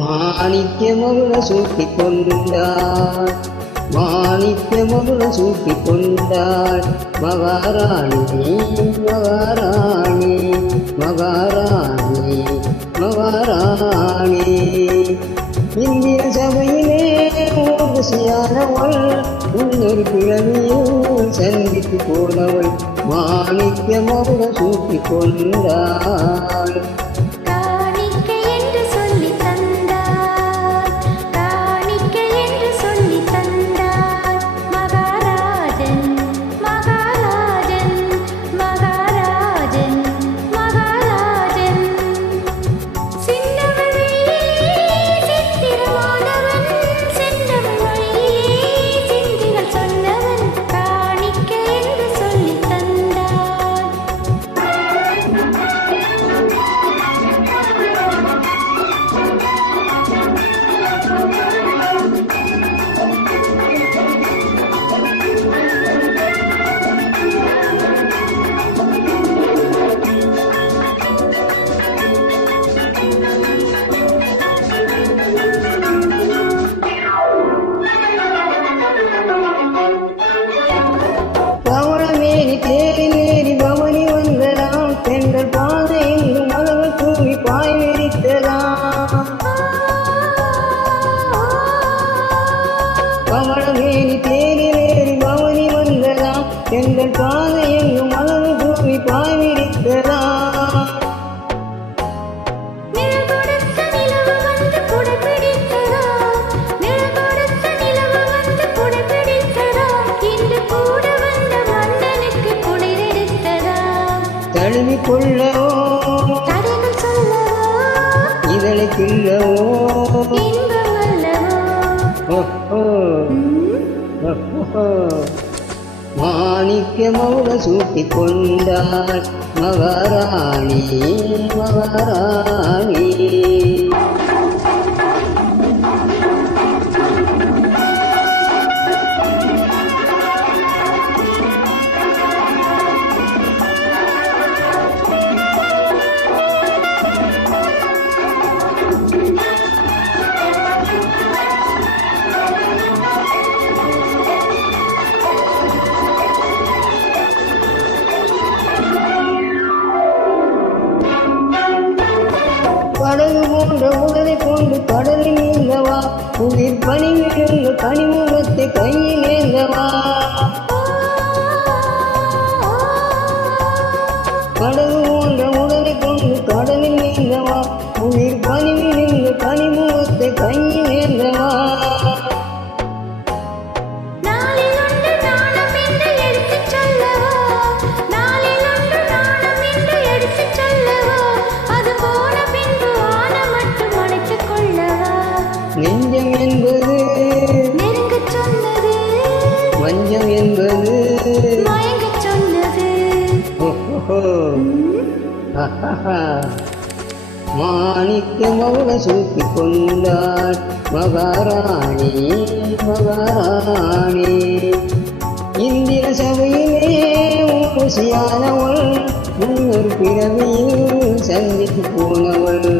மாணிக்கமகுட சூட்டிக் கொண்டாள், மாணிக்கமகுட சூட்டிக் கொண்டாள். மகாராணி மகாராணி மகாராணி மகாராணி. இந்திர சபையிலே ஊர்வசியானவள், முன்னொரு பிறவியில் சந்தித்து போனவள். மாணிக்கமகுட சூட்டிக் கொண்டாள். தேரி பவனி வந்தலாம், பெண்கள் பாதை எங்கும் மலர்கள் தூவி பாய் விரித்தலாம். கமலமேனி தேரி பவனி வந்தலாம், பெண்கள் பாதை எங்கும் மலர்கள் தூவி பாய் விரித்தலாம். தழுவி கொள்ளவோ தடைகள் சொல்லவோ இதழை கிள்ளவோ மாணிக்கமகுட சூட்டிக் கொண்டாள். மகாராணி மகாராணி. படகு போன்ற உடலை கொண்டு கடலில் நீந்தவா, உயிர் பணிவிழுந்த கனிமுகத்தை கையில் ஏந்தவா. படகு போன்ற உடலை கொண்டு கடலில் நீந்தவா, உயிர் பணிவிழுந்த கனிமுகத்தை கையில் ஏந்தவா. நெஞ்சம் என்பது நெருங்கச் சொன்னது, மஞ்சம் என்பது மயங்கச் சொன்னது. மாணிக்கமகுட சூட்டிக் கொண்டாள். மகாராணி மகாராணி. இந்திர சபையிலே ஊர்வசியானவள், முன்னொரு பிறவியில் சந்தித்து போனவள்.